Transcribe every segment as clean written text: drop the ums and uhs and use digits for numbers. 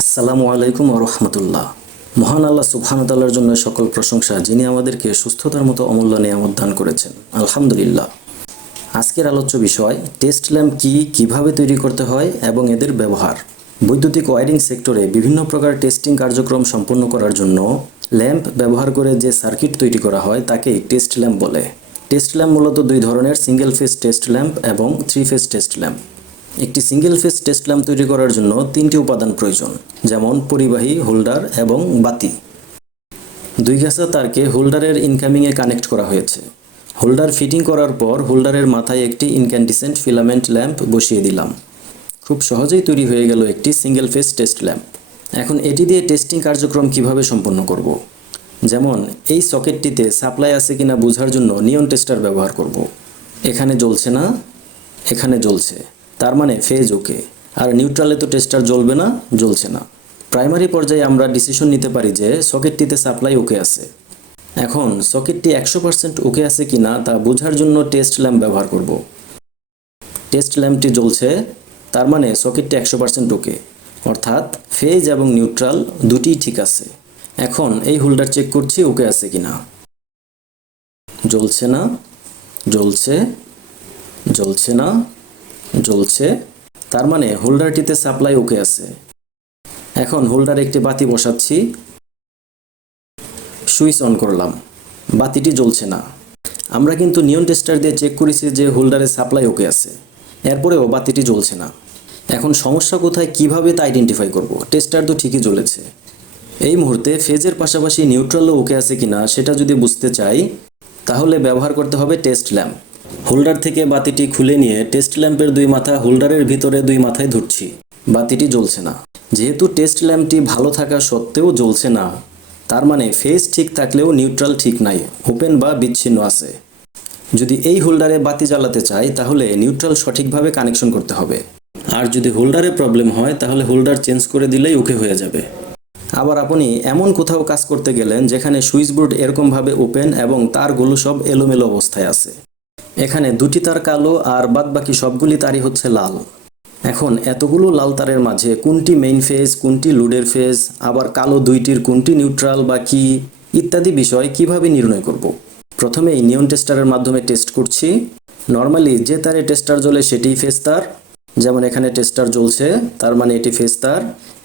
আসসালামু আলাইকুম ওয়া রাহমাতুল্লাহ। মহান আল্লাহ সুবহানাহু ওয়া তাআলার জন্য সকল প্রশংসা, যিনি আমাদেরকে সুস্থতার মতো অমূল্য নিয়ামত দান করেছেন। আলহামদুলিল্লাহ। আজকের আলোচ্য বিষয় টেস্ট ল্যাম্প কি, কিভাবে তৈরি করতে হয় এবং এদের ব্যবহার। বৈদ্যুতিক ওয়্যারিং সেক্টরে বিভিন্ন প্রকার টেস্টিং কার্যক্রম সম্পন্ন করার জন্য ল্যাম্প ব্যবহার করে যে সার্কিট তৈরি করা হয় তাকেই টেস্ট ল্যাম্প বলে। টেস্ট ল্যাম্প মূলত দুই ধরনের, সিঙ্গেল ফেজ টেস্ট ল্যাম্প এবং থ্রি ফেজ টেস্ট ল্যাম্প। একটি সিঙ্গেল ফেজ টেস্ট ল্যাম্প তৈরি করার জন্য তিনটি উপাদান প্রয়োজন, যেমন পরিবাহী, হোল্ডার এবং বাতি। দুই গাছা তারকে হোল্ডারের ইনকামিংয়ে কানেক্ট করা হয়েছে। হোল্ডার ফিটিং করার পর হোল্ডারের মাথায় একটি ইনক্যান্ডিসেন্ট ফিলামেন্ট ল্যাম্প বসিয়ে দিলাম। খুব সহজেই তৈরি হয়ে গেল একটি সিঙ্গেল ফেজ টেস্ট ল্যাম্প। এখন এটি দিয়ে টেস্টিং কার্যক্রম কিভাবে সম্পন্ন করব। যেমন এই সকেটটিতে সাপ্লাই আছে কিনা বোঝার জন্য নিয়ন টেস্টার ব্যবহার করব। এখানে জ্বলছে না, এখানে জ্বলছে, তার মানে ফেজ ওকে। আর নিউট্রালে তো টেস্টার জ্বলবে না, জ্বলছে না। প্রাইমারি পর্যায়ে আমরা ডিসিশন নিতে পারি যে সকেটটিতে সাপ্লাই ওকে আছে। এখন সকেটটি 100% ওকে আছে কিনা তা বোঝার জন্য টেস্ট ল্যাম্প ব্যবহার করব। টেস্ট ল্যাম্পটি জ্বলছে, তার মানে সকেটটি 100% ওকে, অর্থাৎ ফেজ এবং নিউট্রাল দুটিই ঠিক আছে। এখন এই হোল্ডার চেক করছি ওকে আছে কিনা। জ্বলছে না, জ্বলছে, জ্বলছে না, জ্বলছে, তার মানে হোল্ডারটিতে সাপ্লাই ওকে আছে। এখন হোল্ডারে একটি বাতি বসাচ্ছি, সুইচ অন করলাম, বাতিটি জ্বলছে না। আমরা কিন্তু নিয়ন টেস্টার দিয়ে চেক করেছি যে হোল্ডারে সাপ্লাই ওকে আছে, এরপরেও বাতিটি জ্বলছে না। এখন সমস্যা কোথায়, কিভাবে তা আইডেন্টিফাই করব। টেস্টার তো ঠিকই জ্বলেছে। এই মুহূর্তে ফেজের পাশাপাশি নিউট্রালও ওকে আছে কিনা সেটা যদি বুঝতে চাই, তাহলে ব্যবহার করতে হবে টেস্ট ল্যাম্প। হোল্ডার থেকে বাতিটি খুলে নিয়ে টেস্ট ল্যাম্পের দুই মাথা হোল্ডারের ভিতরে দুই মাথায় ধরছি, বাতিটি জ্বলছে না। যেহেতু টেস্ট ল্যাম্পটি ভালো থাকা সত্ত্বেও জ্বলছে না, তার মানে ফেজ ঠিক থাকলেও নিউট্রাল ঠিক নাই, ওপেন বা বিচ্ছিন্ন আছে। যদি এই হোল্ডারে বাতি জ্বালাতে চাই তাহলে নিউট্রাল সঠিকভাবে কানেকশন করতে হবে। আর যদি হোল্ডারে প্রবলেম হয় তাহলে হোল্ডার চেঞ্জ করে দিলেই ওকে হয়ে যাবে। আবার আপনি এমন কোথাও কাজ করতে গেলেন যেখানে সুইচ বোর্ড এরকমভাবে ওপেন এবং তারগুলো সব এলোমেলো অবস্থায় আছে। এখানে দুটি তার কালো আর বাদবাকি সবগুলি তারই হচ্ছে লাল। এখন এতগুলো লাল তারের মাঝে কোনটি মেইন ফেজ, কোনটি লোডের ফেজ, আবার কালো দুইটির কোনটি নিউট্রাল বা কি ইত্যাদি বিষয় কিভাবে নির্ণয় করব। প্রথমেই নিয়ন টেস্টারের মাধ্যমে টেস্ট করছি। নর্মালি যে তারে টেস্টার জ্বলে সেটিই ফেজ তার। যেমন এখানে টেস্টার জ্বলছে, তার মানে এটি ফেজ তার।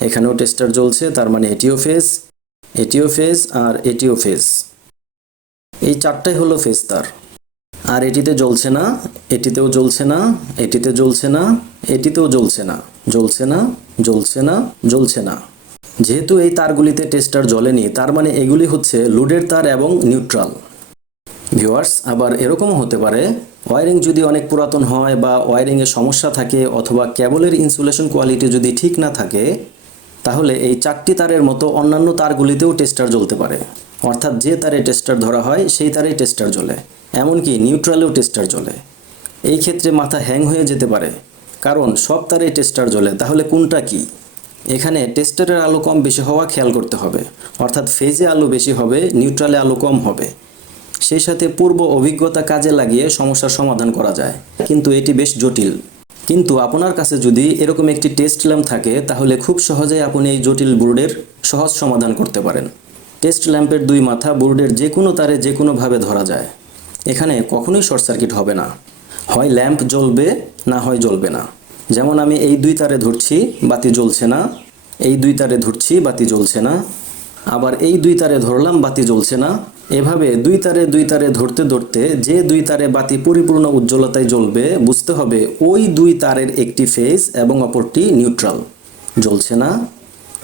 এখানেও টেস্টার জ্বলছে, তার মানে এটিও ফেজ, এটিও ফেজ আর এটিও ফেজ। এই চারটাই হলো ফেজ তার। আর এটিতে জ্বলছে না, এটিতেও জ্বলছে না, এটিতে জ্বলছে না, এটিতেও জ্বলছে না, জ্বলছে না, জ্বলছে না, জ্বলছে না। যেহেতু এই তারগুলিতে টেস্টার জ্বলেনি, তার মানে এগুলি হচ্ছে লোডের তার এবং নিউট্রাল। ভিউয়ার্স, আবার এরকমও হতে পারে ওয়্যারিং যদি অনেক পুরাতন হয় বা ওয়্যারিংয়ে সমস্যা থাকে অথবা কেবলের ইনসুলেশন কোয়ালিটি যদি ঠিক না থাকে, তাহলে এই চারটি তারের মতো অন্যান্য তারগুলিতেও টেস্টার জ্বলতে পারে। অর্থাৎ যে তারে টেস্টার ধরা হয় সেই তারেই টেস্টার জ্বলে, এমনকি নিউট্রালেও টেস্টার জ্বলে। এই ক্ষেত্রে মাথা হ্যাং হয়ে যেতে পারে, কারণ সব তারেই টেস্টার জ্বলে, তাহলে কোনটা কি। এখানে টেস্টারের আলো কম বেশি হওয়া খেয়াল করতে হবে, অর্থাৎ ফেজে আলো বেশি হবে, নিউট্রালে আলো কম হবে। সেই সাথে পূর্ব অভিজ্ঞতা কাজে লাগিয়ে সমস্যার সমাধান করা যায়, কিন্তু এটি বেশ জটিল। কিন্তু আপনার কাছে যদি এরকম একটি টেস্ট ল্যাম্প থাকে তাহলে খুব সহজেই আপনি এই জটিল বোর্ডের সহজ সমাধান করতে পারেন। টেস্ট ল্যাম্পের দুই মাথা বোর্ডের যে কোনো তারে যে কোনোভাবে ধরা যায়। এখানে কখনোই শর্ট সার্কিট হবে না, হয় ল্যাম্প জ্বলবে না হয় জ্বলবে না। যেমন আমি এই দুই তারে ধরছি, বাতি জ্বলছে না, এই দুই তারে ধরছি, বাতি জ্বলছে না, আবার এই দুই তারে ধরলাম, বাতি জ্বলছে না। এভাবে দুই তারে ধরতে ধরতে যে দুই তারে বাতি পরিপূর্ণ উজ্জ্বলতায় জ্বলবে, বুঝতে হবে ওই দুই তারের একটি ফেজ এবং অপরটি নিউট্রাল। জ্বলছে না,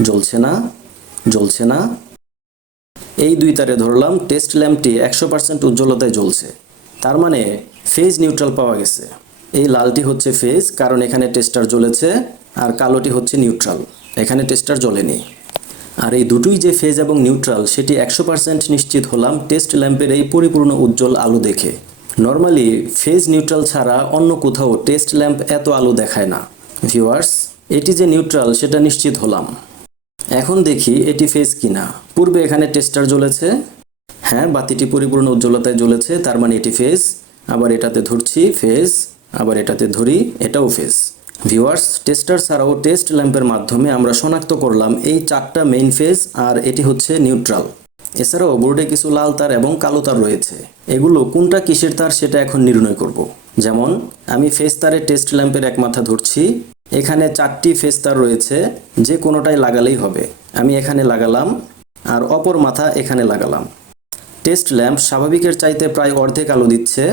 জ্বলছে না, জ্বলছে না। এই দুই তারে ধরলাম, টেস্ট ল্যাম্পটি 100% উজ্জ্বলতায় জ্বলছে, তার মানে ফেজ নিউট্রাল পাওয়া গেছে। এই লালটি হচ্ছে ফেজ, কারণ এখানে টেস্টার জ্বলেছে, আর কালোটি হচ্ছে নিউট্রাল, এখানে টেস্টার জ্বলেনি। আর এই দুটোই যে ফেজ এবং নিউট্রাল সেটি 100% নিশ্চিত হলাম টেস্ট ল্যাম্পের এই পরিপূর্ণ উজ্জ্বল আলো দেখে। নর্মালি ফেজ নিউট্রাল ছাড়া অন্য কোথাও টেস্ট ল্যাম্প এত আলো দেখায় না। ভিউয়ার্স, এটি যে নিউট্রাল সেটা নিশ্চিত হলাম। এখন দেখি এটি ফেজ কিনা। পূর্বে এখানে টেস্টার জ্বলেছে, হ্যাঁ বাতিটি পরিপূর্ণ উজ্জ্বলতায় জ্বলেছে, তার মানে এটি ফেজ। আবার এটাতে ধরছি, ফেজ, আবার এটাতে ধরি, এটাও ফেজ। ভিউয়ার্স, টেস্টার ছাড়াও টেস্ট ল্যাম্পের মাধ্যমে আমরা শনাক্ত করলাম এই 4টা মেইন ফেজ আর এটি হচ্ছে নিউট্রাল। এছাড়াও বোর্ডে কিছু লাল তার এবং কালো তার রয়েছে। এগুলো কোনটা কিসের তার সেটা এখন নির্ণয় করব। যেমন আমি ফেজ তারে টেস্ট ল্যাম্পের এক মাথা ধরছি, এখানে 4টি ফেজ তার রয়েছে, যে কোনোটাই লাগালেই হবে। আমি এখানে লাগালাম আর অপর মাথা এখানে লাগালাম। টেস্ট ল্যাম্প স্বাভাবিকের চাইতে প্রায় অর্ধেক আলো দিচ্ছে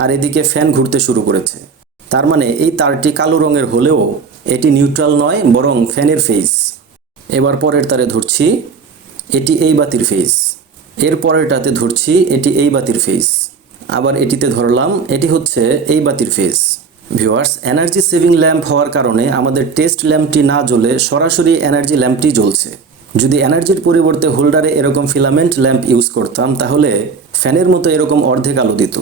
আর এদিকে ফ্যান ঘুরতে শুরু করেছে। তার মানে এই তারটি কালো রঙের হলেও এটি নিউট্রাল নয়, বরং ফ্যানের ফেজ। এবার পরের তারে ধরছি, এটি এই বাতির ফেজ। এর পরেরটাতে ধরছি, এটি এই বাতির ফেজ। আবার এটিতে ধরলাম, এটি হচ্ছে এই বাতির phase. Viewers, energy saving lamp হওয়ার কারণে আমাদের টেস্ট ল্যাম্পটি না জ্বলে সরাসরি এনার্জি ল্যাম্পটি জ্বলছে। যদি এনার্জির পরিবর্তে হোল্ডারে এরকম ফিলামেন্ট ল্যাম্প ইউজ করতাম তাহলে ফ্যানের মতো এরকম অর্ধেক আলো দিত।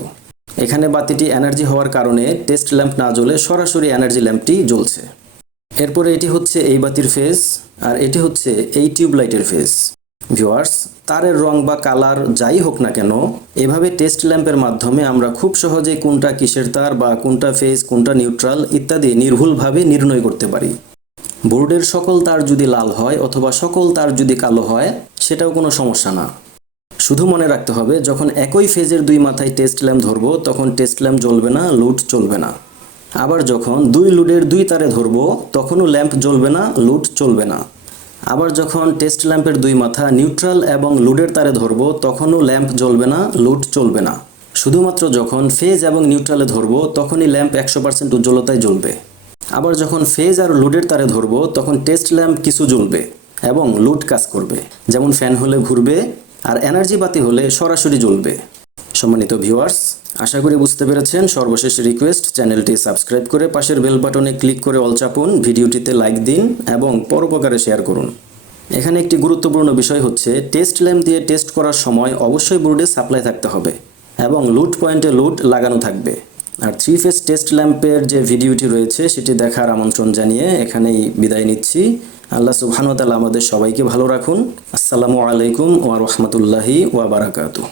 এখানে বাতিটি এনার্জি হওয়ার কারণে টেস্ট ল্যাম্প না জ্বলে সরাসরি এনার্জি ল্যাম্পটি জ্বলছে। এরপরে এটি হচ্ছে এই বাতির ফেজ আর এটি হচ্ছে এই টিউবলাইটের ফেজ। ভিউয়ার্স, তারের রং বা কালার যাই হোক না কেন, এভাবে টেস্ট ল্যাম্পের মাধ্যমে আমরা খুব সহজেই কোনটা কিসের তার বা কোনটা ফেজ, কোনটা নিউট্রাল ইত্যাদি নির্ভুলভাবে নির্ণয় করতে পারি। বোর্ডের সকল তার যদি লাল হয় অথবা সকল তার যদি কালো হয় সেটাও কোনো সমস্যা না। শুধু মনে রাখতে হবে, যখন একই ফেজের 2 মাথায় টেস্ট ল্যাম্প ধরবো তখন টেস্ট ল্যাম্প জ্বলবে না, লুড চলবে না। আবার যখন 2 লুডের 2 তারে ধরবো তখনও ল্যাম্প জ্বলবে না, লুড চলবে না। আবার যখন টেস্ট ল্যাম্পের 2 মাথা নিউট্রাল এবং লুডের তারে ধরবো তখনও ল্যাম্প জ্বলবে না, লুড চলবে না। শুধুমাত্র যখন ফেজ এবং নিউট্রালে ধরবো তখনই ল্যাম্প 100% উজ্জ্বলতায় জ্বলবে। আবার যখন ফেজ আর লুডের তারে ধরবো তখন টেস্ট ল্যাম্প কিছু জ্বলবে এবং লুড কাজ করবে, যেমন ফ্যান হলে ঘুরবে আর এনার্জি বাতি হলে সরাসরি জ্বলবে। সম্মানিত ভিউয়ার্স, আশা করি বুঝতে পেরেছেন। সর্বশেষ রিকোয়েস্ট, চ্যানেলটি সাবস্ক্রাইব করে পাশের বেল বাটনে ক্লিক করে অল চাপুন, ভিডিওটিতে লাইক দিন এবং পরোপকারে শেয়ার করুন। এখানে একটি গুরুত্বপূর্ণ বিষয় হচ্ছে, টেস্ট ল্যাম্প দিয়ে টেস্ট করার সময় অবশ্যই বোর্ডে সাপ্লাই থাকতে হবে এবং লুড পয়েন্টে লুড লাগানো থাকবে। আর 3 ফেজ টেস্ট ল্যাম্পের যে ভিডিওটি রয়েছে সেটি দেখার আমন্ত্রণ জানিয়ে এখানেই বিদায় নিচ্ছি। আল্লাহ সুবহানাহু ওয়া তাআলা আমাদের সবাইকে ভালো রাখুন। আসসালামু আলাইকুম ওয়া রাহমাতুল্লাহি ওয়া বারাকাতুহু।